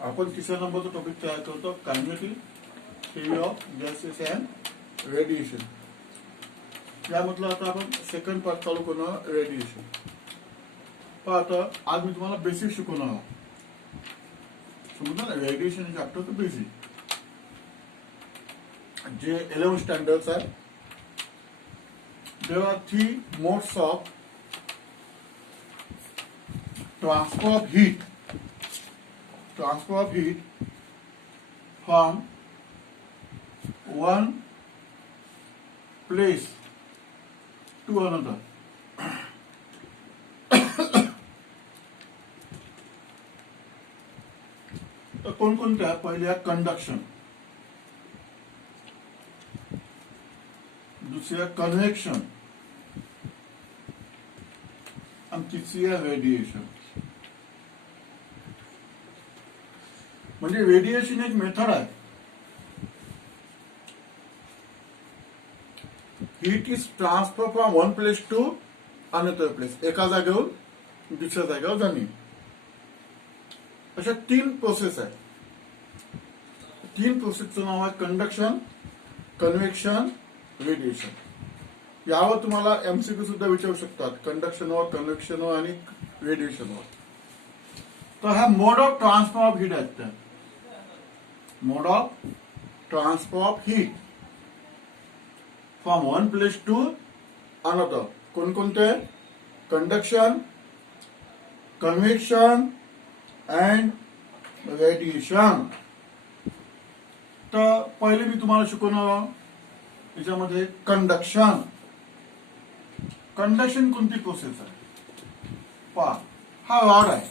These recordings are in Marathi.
आपण तिसऱ्या नंबरचा टॉपिक तयार करतो, kinetic theory of gases and radiation. यामधलं आता आपण सेकंड पार्ट चालू करणार, रेडिएशन. पण आता आज मी तुम्हाला बेसिक शिकवणार आहोत. समजा ना, रेडिएशन चॅप्टर बेसिक जे 11 स्टँडर्ड्स आहे. There are 3 modes of transfer of heat. Transfer of heat from one place to another. तर कोणकोणत्या? पहिल्या कंडक्शन, दुसऱ्या कन्व्हेक्शन आणि तिसऱ्या रेडिएशन. म्हणजे रेडिएशन एक मेथड आहे. Heat is transfer from one place to another place. एका जागेवर दुसऱ्या जागेवर जाणे. अशा 3 प्रोसेस आहे. 3 प्रोसेसचं नाव आहे कंडक्शन, कन्व्हेक्शन, रेडिएशन. यावर तुम्हाला एमसीक्यू सुद्धा विचारू शकतात, कंडक्शनवर, कन्व्हेक्शनवर आणि रेडिएशनवर. तर हा mode of transfer of heat आहेत. त्या mode of transfer of heat from one place to another. कोणकोणते? Conduction, convection and radiation. तर पहिले मी तुम्हाला शिकवणार याच्यामध्ये कंडक्शन. कंडक्शन कोणती प्रोसेस आहे? पहा, हा रॉड आहे.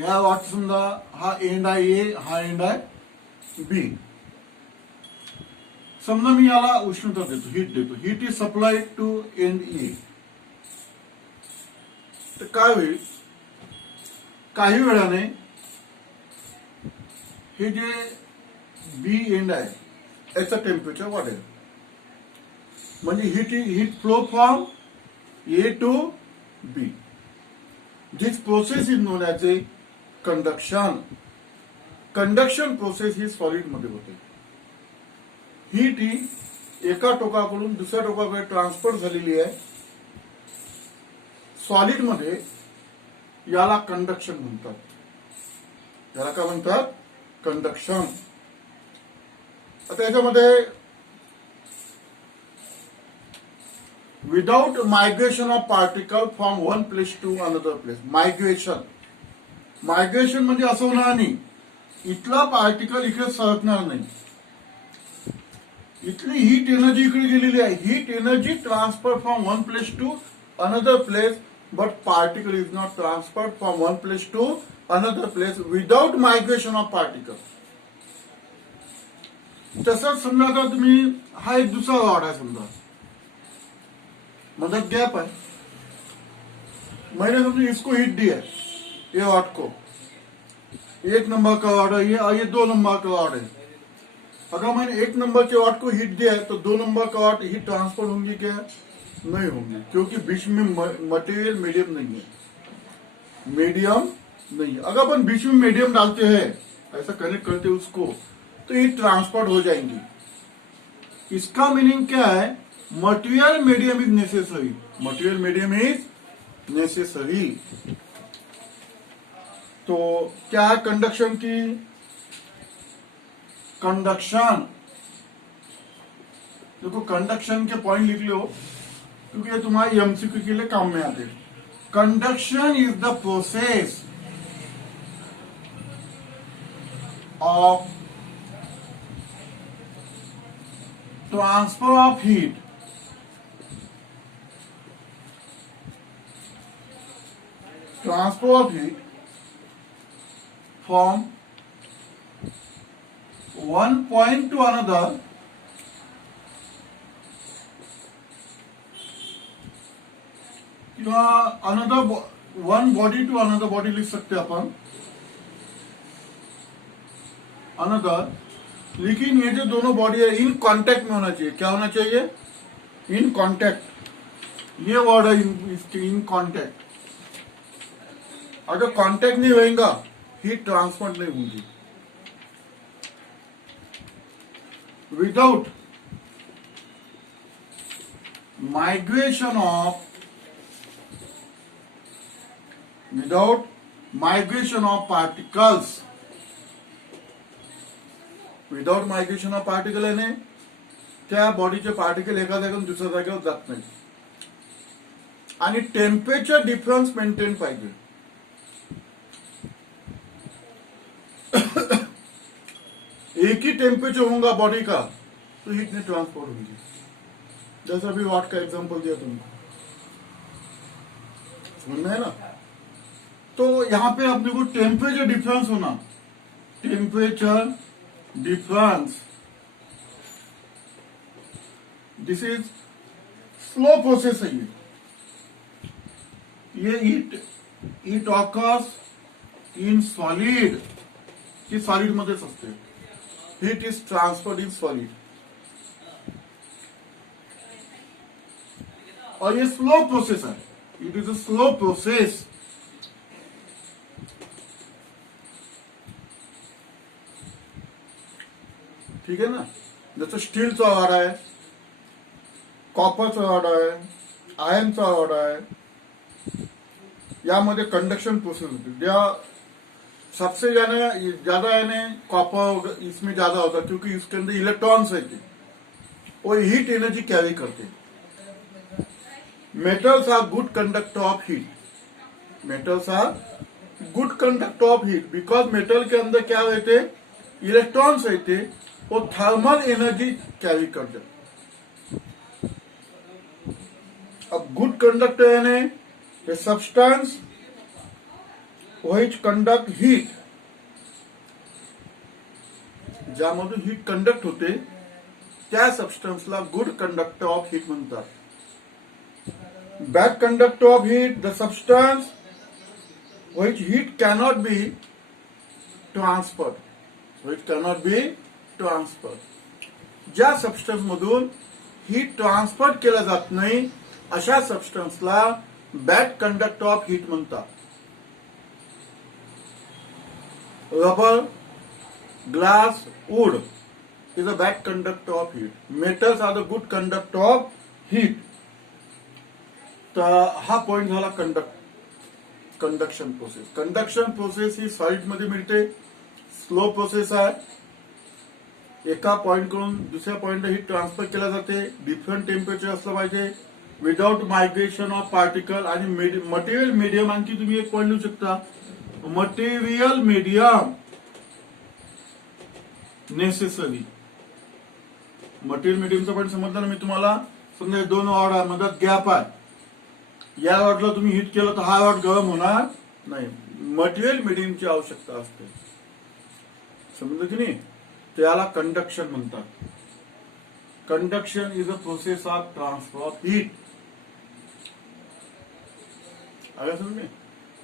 या रॉड समजा हा एंड आहे ए, हा एंड आहे बी. समजा मी याला उष्णता देतो, हीट देतो. Heat is supplied to end A. तर काय होईल? काही वेळाने हे जे बी एंड आहे याचं टेम्परेचर वाढेल. म्हणजे heat flow from A to B. This process is known as a conduction. Conduction process ही सॉलिड मध्ये होते. हीट ही एका टोकाकडून दुसऱ्या टोकाकडे ट्रान्सफर झालेली आहे सॉलिड मध्ये. याला कंडक्शन म्हणतात. याला काय म्हणतात? कंडक्शन. आता याच्यामध्ये without migration of particle from one place to another place. Migration म्हणजे असं होणार नाही, इथला पार्टिकल इकडे सरकणार नाही. इथली हीट एनर्जी इकडे गेलेली आहे. Heat energy transfer from one place to another place, but particle is not transferred from one place to another place without migration of particle. तसंच समजा आता तुम्ही, हा एक दुसरा रॉड आहे समजा, मदद गैप है. मैंने समझो इसको हीट दी है, ये रॉड को. 1 नंबर का रॉड है ये 2 नंबर का रॉड है. अगर मैंने 1 नंबर के रॉड को हीट दिया है तो 2 नंबर का रॉड हीट ट्रांसफर होंगी क्या? नहीं होंगे, क्योंकि बीच में मटेरियल मीडियम नहीं है. मीडियम नहीं है. अगर अपन बीच में मीडियम डालते हैं, ऐसा कनेक्ट करते हैं उसको, तो हीट ट्रांसफर हो जाएंगी. इसका मीनिंग क्या है? Material medium is necessary. Material medium is necessary. तो क्या है कंडक्शन की? कंडक्शन, देखो कंडक्शन के पॉइंट लिख लो, क्योंकि ये तुम्हारे एमसीक्यू के लिए काम में आते हैं. Conduction is the process of transfer of heat from one point to another किंवा another one body to another body लिख सकते हैं अपन. अनदर, लेकिन ये जो दोनों बॉडी है इन कांटेक्ट में होना चाहिए. क्या होना चाहिए? In contact. ये वर्ड है इन कांटेक्ट. अगर कांटेक्ट नहीं होगा हीट ट्रांसफर नहीं होगी. Without migration of particles, without migration of particle याने त्या बॉडीचे पार्टिकल एका जागेवरून दुसऱ्या जागेवर जात नाही. आणि टेम्परेचर डिफरन्स मेंटेन पाहिजे. एक ही टेम्परेचर होगा बॉडी का तो हीट नहीं ट्रांसपोर्ट होगी. जैसा अभी वाट का एग्जांपल दिया तुमको, समझ में है ना. तो यहां पे अपने को टेम्परेचर डिफरेंस होना, temperature difference, this is slow process है. ये heat occurs in solid, he solid मध्येच असते. Heat is transferred in solid. और ये स्लो प्रोसेस है. It is a slow process. ठीक है ना. जसं स्टीलचा रॉड आहे, कॉपरचा रॉड आहे, आयर्नचा रॉड आहे. यामध्ये कंडक्शन प्रोसेस होती. सबसे ज्यादा यानी कॉपर इसमें ज्यादा होता क्योंकि इसके अंदर इलेक्ट्रॉन्स रहते और हीट एनर्जी कैरी करते. Metals are good conductor of heat. Metals are good conductor of heat because metal के अंदर क्या रहते, इलेक्ट्रॉन्स रहते और थर्मल एनर्जी कैरी करते. अब गुड कंडक्टर यानी the substance which conduct heat, ज्यामधून हीट कंडक्ट होते त्या सबस्टन्सला गुड कंडक्टर ऑफ हीट म्हणतात. Bad conductor of heat the substance which heat cannot be transferred, ज्या सबस्टन्स मधून हीट ट्रान्सफर केला जात नाही अशा सबस्टन्सला बॅड कंडक्टर ऑफ हीट म्हणतात. Rubber, glass, wood is a bad conductor of heat. Metals are the good conductor of heat. तर हा पॉइंट झाला कंडक्शन प्रोसेस. कंडक्शन प्रोसेस ही सॉलिड मध्ये मिळते, स्लो प्रोसेस आहे. एका पॉइंट कडून दुसऱ्या पॉइंटला हीट ट्रान्सफर केला जाते. डिफरंट टेम्परेचर असलं पाहिजे, विदाउट मायग्रेशन ऑफ पार्टिकल. आणि मटेरियल मीडियम, आणखी तुम्ही एक पॉइंट लिहू शकता, मटेरियल मीडियम नेसेसरी. मटेरियल मीडियमचा पॉइंट समजला ना मी तुम्हाला. समजा दोन रॉड आहे, मधात गॅप आहे. या रॉडला तुम्ही हीट केलं तर हा रॉड गरम होणार नाही. मटेरियल मीडियमची आवश्यकता असते. समजलं की नाही. त्याला कंडक्शन म्हणतात. Conduction is a process of transfer of heat.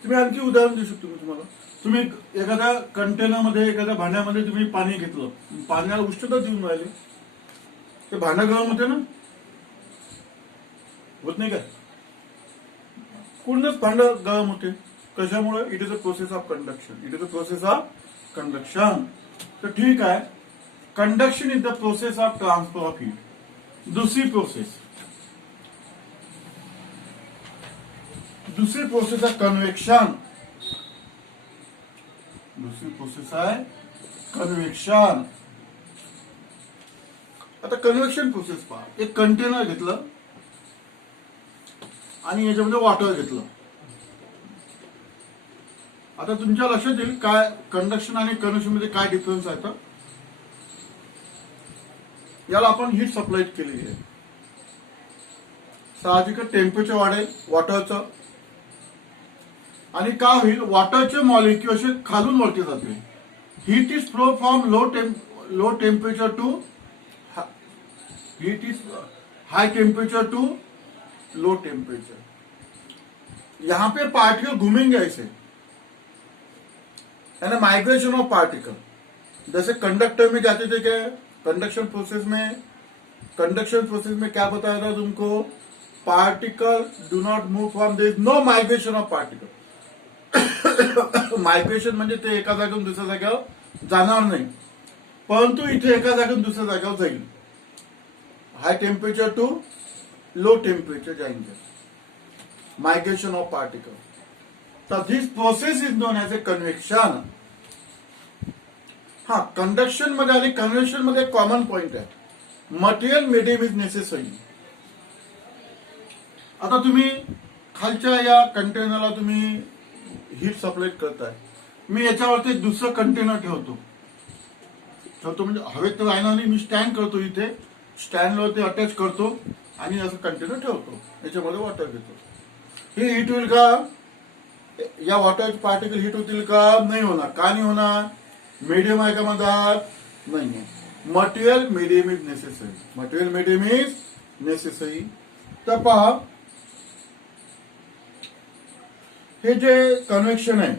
तुम्ही आणखी उदाहरण देऊ शकतो मी तुम्हाला. तुम्ही एखाद्या कंटेनरमध्ये, एखाद्या भांड्यामध्ये तुम्ही पाणी घेतलं, पाण्याला उष्णता देऊन राहिले, ते भांडं गरम होते ना, होत नाही का. पूर्णच भांडं गरम होते. कशामुळे? It is a process of conduction. तर ठीक आहे, conduction is the process of transfer of heat. दूसरी प्रोसेस है कन्वेक्शन. आता कन्वेक्शन प्रोसेस पहा. एक कंटेनर घेतलं आणि याच्यामध्ये वॉटर घेतलं. आता तुमच्या लक्षात येईल काय कंडक्शन आणि कन्वेक्शन मध्ये काय डिफरन्स आहे. तर याला आपण हीट सप्लाय केलेली आहे. साहजिक टेम्परेचर वाढेल वॉटरचं, आणि काय होईल, वॉटरचे मॉलिक्यूल असे खालून वरती जातील. Heat is flow from low temperature to high temperature to low temperature. यहां पे पार्टिकल घूमेंगे ऐसे, यानी माइग्रेशन ऑफ पार्टिकल. जैसे कंडक्टर में जाते थे क्या, कंडक्शन प्रोसेस में क्या बताया था तुमको, particle do not move from, there is no migration of particle. Migration म्हणजे ते एका जागेवरून दुसऱ्या जागेवर जाणार नाही, परंतु इथे एका जागेवरून दुसऱ्या जागेवर जाईल. High temperature to low temperature जाएंगे. Migration of particle. तर this process is known as a convection. हा, कंडक्शन मध्ये आणि कन्व्हेक्शन मध्ये कॉमन पॉइंट आहे, मटेरियल मीडियम इज नेसेसरी. आता तुम्ही खालच्या या कंटेनरला तुम्ही हीट सप्लाय करताय, मी याच्यावरती दुसरं कंटेनर ठेवतो म्हणजे हवेत तर राहणार नाही, मी स्टँड करतो, इथे स्टँडवरती अटॅच करतो आणि असं कंटेनर ठेवतो, याच्यामध्ये वॉटर घेतो. हे हीट होईल का? या वॉटर पार्टिकल हीट होतील का? नाही होणार. का नाही होणार? मीडियम आहे का मधात? नाही. Material medium is necessary. Material medium is necessary. तर पहा, हे जे कन्व्हेक्शन आहे,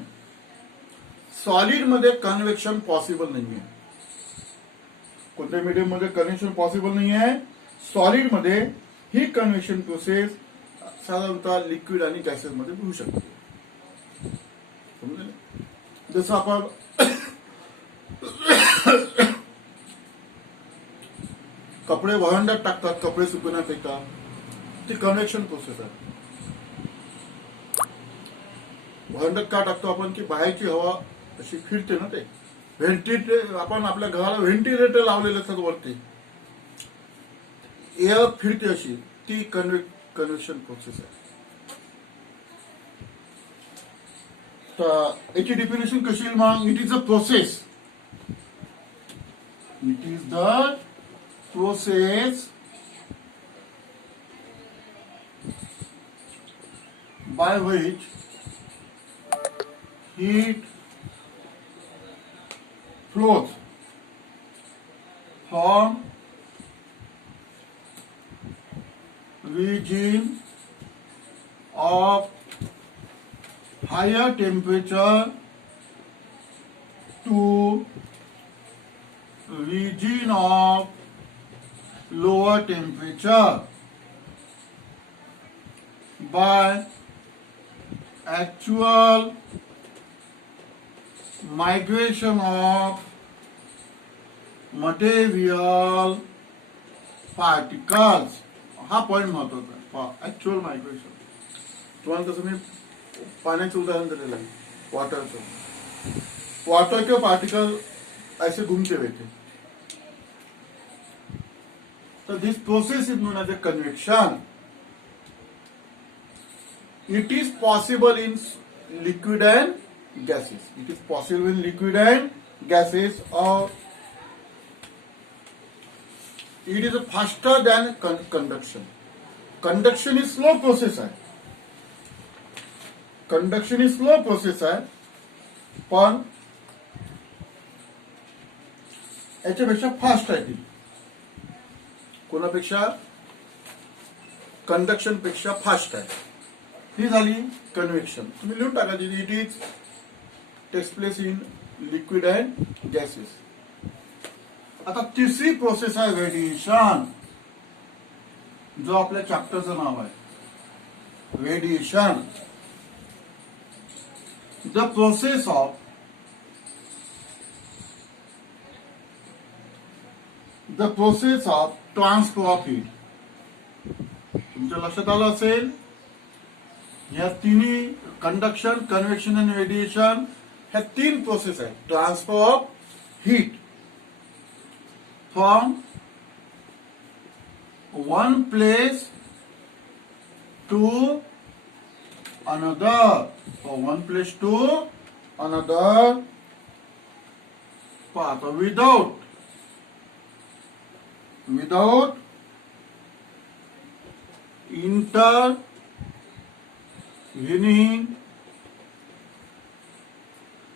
सॉलिड मध्ये कन्व्हेक्शन पॉसिबल नाहीये. कोणत्या मीडियम मध्ये कन्व्हेक्शन पॉसिबल नाही आहे? सॉलिड मध्ये ही कन्व्हेक्शन प्रोसेस साधारणतः लिक्विड आणि गॅसेस मध्ये होऊ शकते. समजलं? जसं आपण कपडे वाळवंटात टाकतात, कपडे सुकवण्याकरिता, ती कन्व्हेक्शन प्रोसेस आहे. वाळवंटात का टाकतो आपण? की बाहेरची हवा अशी फिरते ना, ते व्हेंटिलेटर, आपण आपल्या घराला व्हेंटिलेटर लावलेले असतात वरती, एअर फिरते अशी, ती कन्व्हेक्शन प्रोसेस आहे. तर याची डेफिनेशन कशी येईल मग? It is a process. It is the process by which heat flows from region of higher temperature to region of lower temperature by actual migration of material particles. हा पॉइंट महत्वाचा आहे, ऍक्च्युअल मायग्रेशन. तुम्हाला तसं मी पाण्याचं उदाहरण दिलेलं आहे, वाटर के पार्टिकल ऐसे घूमते हुए थे. तो this process is known as a convection. It is possible in liquid and gases. It is possible in liquid and gases, or it is faster than conduction. Conduction is slow process है. Conduction is slow process है, पण याच्यापेक्षा फास्ट आहे ती. कोणापेक्षा? कंडक्शन पेक्षा फास्ट आहे. ही झाली कन्व्हेक्शन. तुम्ही लिहून टाका, it is takes place in liquid and gases. आता तिसरी प्रोसेस आहे रेडिएशन, जो आपल्या चॅप्टरचं नाव आहे, radiation. The process of transfer of heat. तुमच्या लक्षात आलं असेल, या तिन्ही कंडक्शन, कन्व्हेक्शन आणि रेडिएशन, ह्या तीन प्रोसेस आहेत. Transfer of heat from one place to another, one place to another. पाहतो without intervening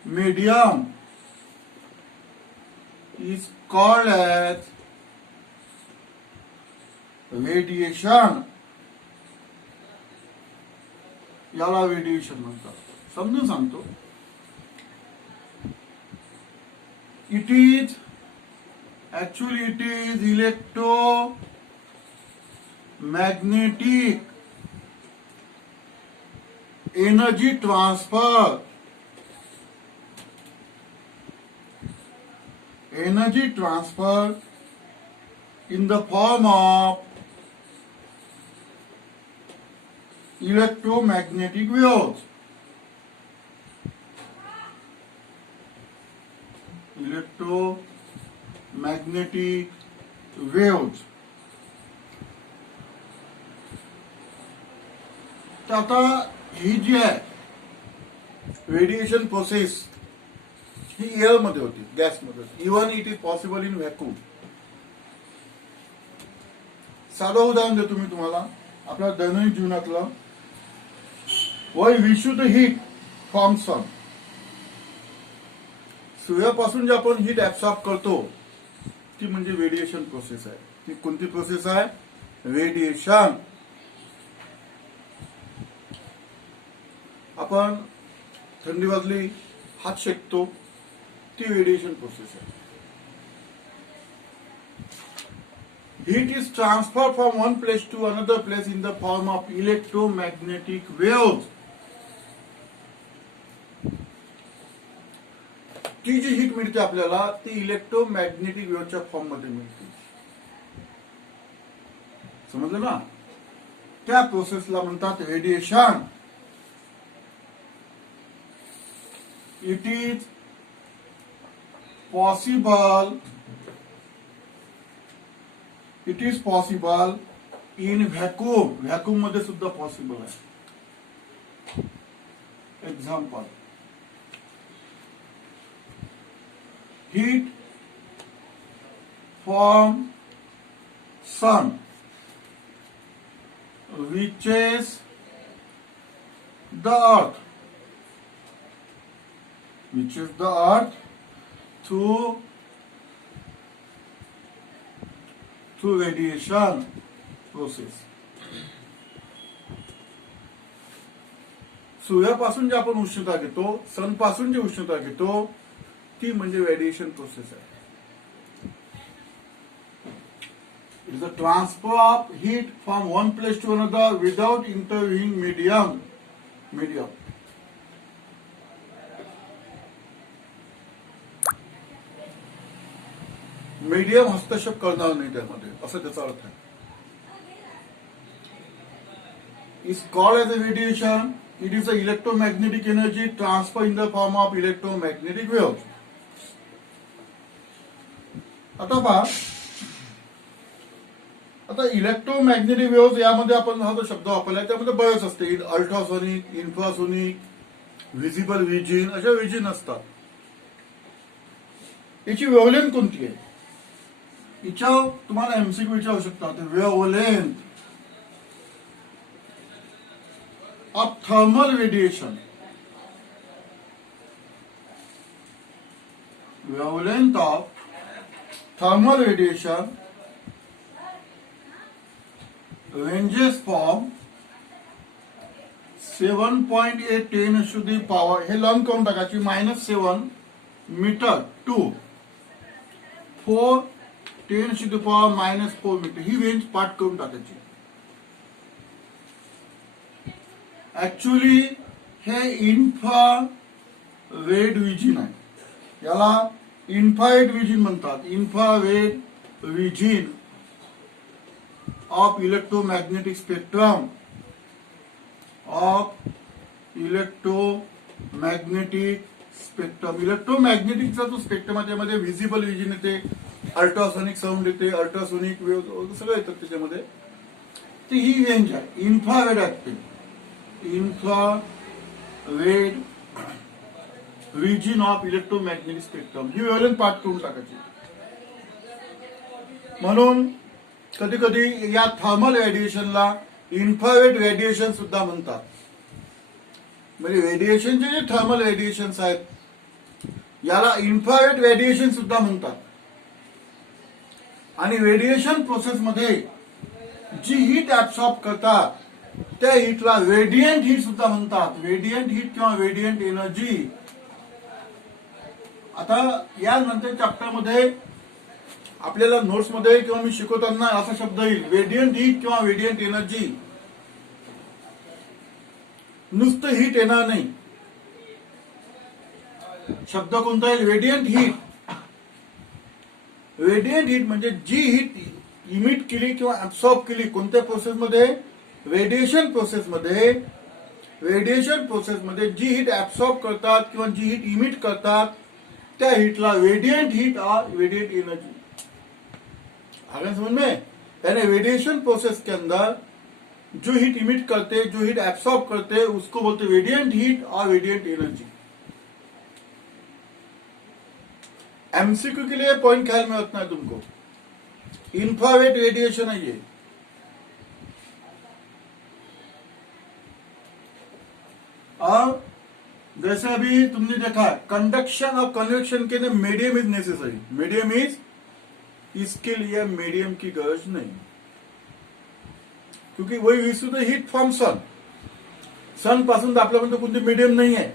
medium is called as radiation. याला रेडिएशन म्हणतात. समजून सांगतो. It is electromagnetic energy transfer energy transfer in the form of electromagnetic waves. Electromagnetic waves. तर आता ही जी आहे रेडिएशन प्रोसेस ही एअर मध्ये होती, गॅसमध्ये. Even it is possible in vacuum. साधं उदाहरण देतो मी तुम्हाला आपल्या दैनंदिन जीवनातलं. We wish you the heat from sun. सूर्यापासून जे आपण हीट ऍब्सॉर्ब करतो ती म्हणजे रेडिएशन प्रोसेस आहे. ती कोणती प्रोसेस आहे? रेडिएशन. आपण थंडी वाजली हात शेकतो, ती रेडिएशन प्रोसेस आहे. Heat is transferred from one place to another place in the form of electromagnetic waves. ती जी हीट मिळते आपल्याला ती इलेक्ट्रोमॅग्नेटिक वेव्हच्या फॉर्म मध्ये मिळते. समजलं ना? त्या प्रोसेसला म्हणतात radiation. It is possible in vacuum. Vacuum मध्ये सुद्धा पॉसिबल आहे. Example, heat from sun reaches the earth through radiation process. सूर्यापासून जे आपण उष्णता घेतो, सन पासून जे उष्णता घेतो ती म्हणजे रेडिएशन प्रोसेस आहे. It is a transfer of heat from one place to another without intervening medium. Medium हस्तक्षेप करणार नाही त्यामध्ये, असं त्याचा अर्थ आहे. Is called as a radiation. It is a electromagnetic energy transfer in the form of electromagnetic wave. आता पहा, आता इलेक्ट्रोमॅग्नेटिक वेव्ह यामध्ये आपण हा जो शब्द वापरला त्यामध्ये बरेच असते. अल्ट्रासोनिक, इन्फ्रासोनिक, व्हिजिबल विजिन, अशा विजिन असतात. याची वेव्हलेंथ कोणती आहे? याच्यावर तुम्हाला एमसीक्यू विचारू शकतात. Wavelength of thermal radiation. Wavelength of thermal radiation ranges from 7.8 10 to the power, हे लर्न करून टाकायची, -7 metre to 4 10 to the power -4 metre. ही रेंज पाठ करून टाकायची. ऍक्च्युअली हे इन्फ्रारेड विजिन आहे. याला इन्फ्रारेड विजिन म्हणतात. Infrared region of electromagnetic spectrum इलेक्ट्रोमॅग्नेटिकचा जो स्पेक्ट्रम आहे त्यामध्ये व्हिजिबल विजन येते, अल्ट्रासोनिक साऊंड येते, अल्ट्रासोनिक वेव्ह सगळं येतात त्याच्यामध्ये. तर ही रेंज आहे. Infrared active, infrared region of electromagnetic spectrum. ही वेव्हलेंथ पाठ करून टाकायची. म्हणून कधी कधी या थर्मल रेडिएशनला इन्फ्रारेड रेडिएशन सुद्धा म्हणतात. म्हणजे रेडिएशनचे जे थर्मल रेडिएशन्स आहेत याला इन्फ्रारेड रेडिएशन सुद्धा म्हणतात. आणि रेडिएशन प्रोसेस मध्ये जी हीट ऍब्सॉर्ब करतात त्या हीटला रेडियंट हीट सुद्धा म्हणतात. रेडियंट हीट किंवा रेडियंट एनर्जी. आता यानंतर चॅप्टर मध्ये आपल्याला नोट्स मध्ये किंवा मी शिकवताना असा शब्द येईल, रेडियंट हीट किंवा रेडियंट एनर्जी. नुसतं हीट येणार नाही. शब्द कोणता येईल? Radiant heat. रेडियंट हीट म्हणजे जी हीट इमिट केली किंवा ऍब्सॉर्ब केली कोणत्या प्रोसेसमध्ये, रेडिएशन प्रोसेसमध्ये. रेडिएशन प्रोसेसमध्ये जी हीट ऍब्सॉर्ब करतात किंवा जी हीट इमिट करतात त्या हीटला रेडियंट हीट और रेडियंट एनर्जी. आगे समझ में. यानी रेडिएशन प्रोसेस के अंदर जो हीट इमिट करते, जो हीट एब्सॉर्ब करते, उसको बोलते रेडियंट हीट और रेडियंट एनर्जी. एमसीक्यू के लिए पॉइंट ख्याल में रखना है तुमको. इंफ्रारेड रेडिएशन है ये. और जैसे अभी तुमने देखा कंडक्शन और कन्वेक्शन के लिए medium is necessary. Medium is, इसके लिए मीडियम की गरज नहीं, क्योंकि वही receive the heat from sun. Sun पासून आपल्यापर्यंत कोणती मीडियम नाही आहे,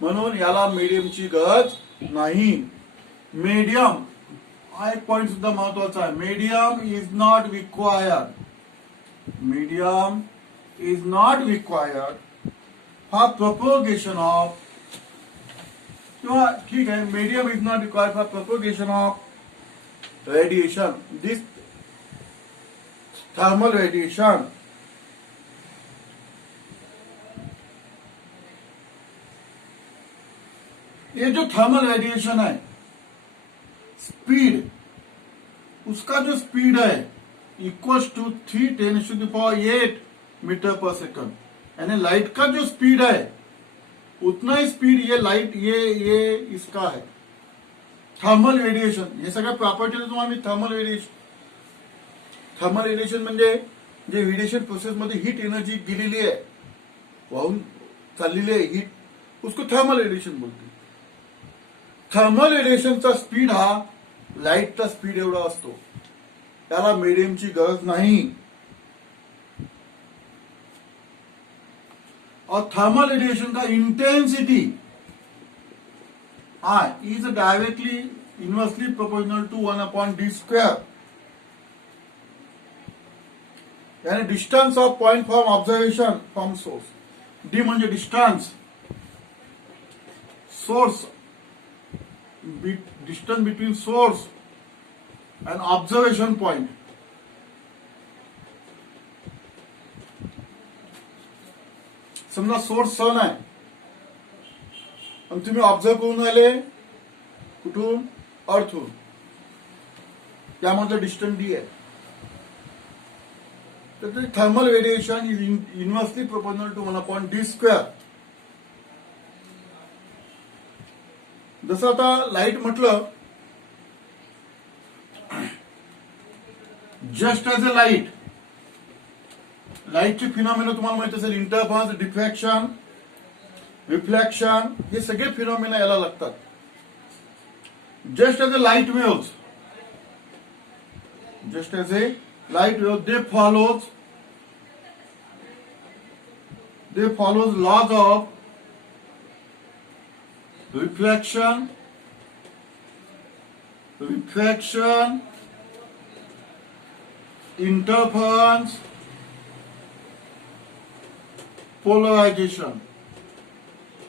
म्हणून याला मीडियमची गरज नाही. मीडियम हा एक पॉइंट सुद्धा महत्वाचा आहे. Medium is not required. Medium is not required for propagation of, किंवा ठीक है, medium is not required for propagation of radiation, this thermal radiation. ये जो थर्मल रेडिएशन है, स्पीड, उसका जो स्पीड है equals to 3×10⁸ metre per second. यानी लाइट का जो स्पीड है उतना ही स्पीड ये लाइट ये इसका है. थर्मल रेडिएशन हे सगळ्या प्रॉपर्टी तुम्हाला मी थर्मल रेडिएशन. थर्मल रेडिएशन म्हणजे जे रेडिएशन प्रोसेस मध्ये हीट एनर्जी गेलेली आहे, वाहून चाललेली आहे हीट, उसको थर्मल रेडिएशन बोलते. थर्मल रेडिएशनचा स्पीड हा लाईटचा स्पीड एवढा असतो. त्याला मीडियमची गरज नाही. और थर्मल रेडिएशन का intensity is directly inversely proportional to 1/d². यानी distance of point from observation from source. D म्हणजे distance, source, distance between source and observation point. समजा सोर्स सन आहे आणि तुम्ही ऑब्झर्व करून आले कुठून, अर्थून, त्यामधलं डिस्टन्स डी आहे. तर thermal radiation is inversely proportional to 1/d². जसं आता लाईट म्हटलं, जस्ट एज अ लाईट, लाईटचे फिनॉमिना तुम्हाला माहित असेल, इंटरफरन्स, डिफ्रॅक्शन, रिफ्लेक्शन, हे सगळे फिनॉमिना याला लागतात. Just as a light waves, just as a light wave, they follows laws of reflection, interference, polarization.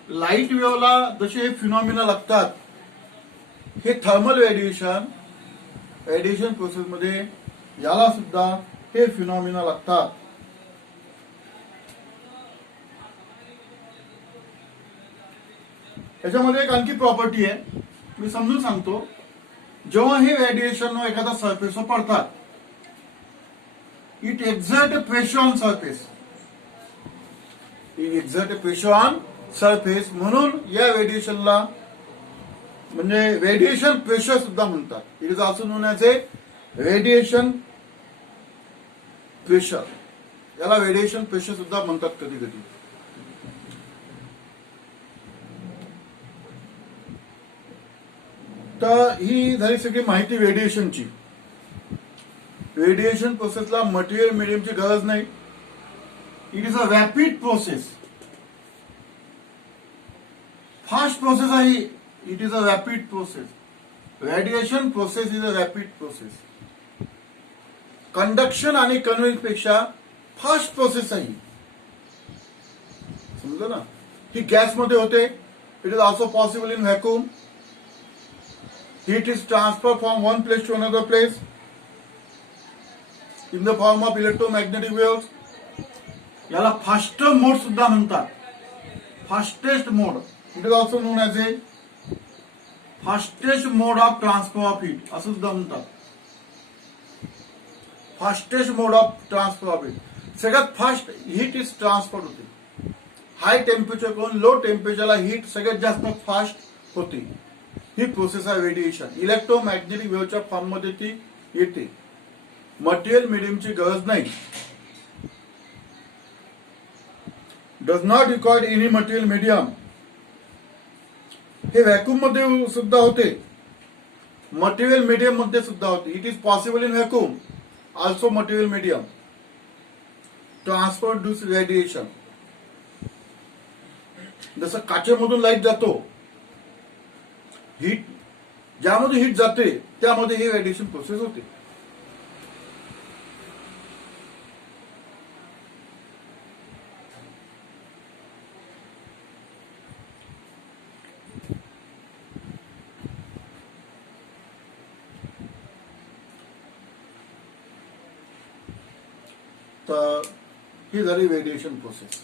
Light वेव्हला जसे हे फिनॉमिना लागतात, हे थर्मल रेडिएशन प्रोसेस मध्ये याला सुद्धा हे फिनॉमिना लागतात. याच्यामध्ये एक आणखी प्रॉपर्टी आहे, मी समजून सांगतो. जेव्हा हे रेडिएशन एखादा सरफेसवर पडतात, it exert a pressure on surface. It exert a pressure on surface. म्हणून या रेडिएशनला म्हणजे रेडिएशन प्रेशर सुद्धा म्हणतात. It is also non as A radiation pressure. याला रेडिएशन प्रेशर सुद्धा म्हणतात कधी कधी. तर ही झाली सगळी माहिती रेडिएशनची. रेडिएशन प्रोसेसला मटेरियल मीडियमची गरज नाही. It is a rapid process. Fast process आहे. It is a rapid process. Radiation process is a rapid process. Conduction आणि कन्व्हेक्शन पेक्षा फास्ट प्रोसेस आहे. समजलं ना. ही गॅसमध्ये होते. It is also possible in vacuum. heat is transferred from one place to another place in the form of electromagnetic waves. याला फास्ट मोड सुद्धा म्हणतात. Fastest mode, it is also non as A fastest mode of transfer of heat असं सुद्धा म्हणतात. Fastest mode of transfer of heat, सगळ्यात फास्ट हीट इज ट्रान्सफर होते. हाय टेम्परेचर करून लो टेम्परेचरला हीट सगळ्यात जास्त फास्ट होते. ही प्रोसेस आहे रेडिएशन. इलेक्ट्रोमॅग्नेटिक वेव्हच्या फॉर्म मध्ये ती येते. मटेरियल मीडियमची गरज नाही. Does not require any material medium. हे व्हॅक्यूम मध्ये सुद्धा होते, मटेरियल मीडियम मध्ये सुद्धा होते. It is possible in vacuum also material medium transfer dues radiation. जसं काचेमधून लाईट जातो, हीट ज्यामध्ये हीट जाते त्यामध्ये हे रेडिएशन प्रोसेस होते. तर ही झाली रेडिएशन प्रोसेस.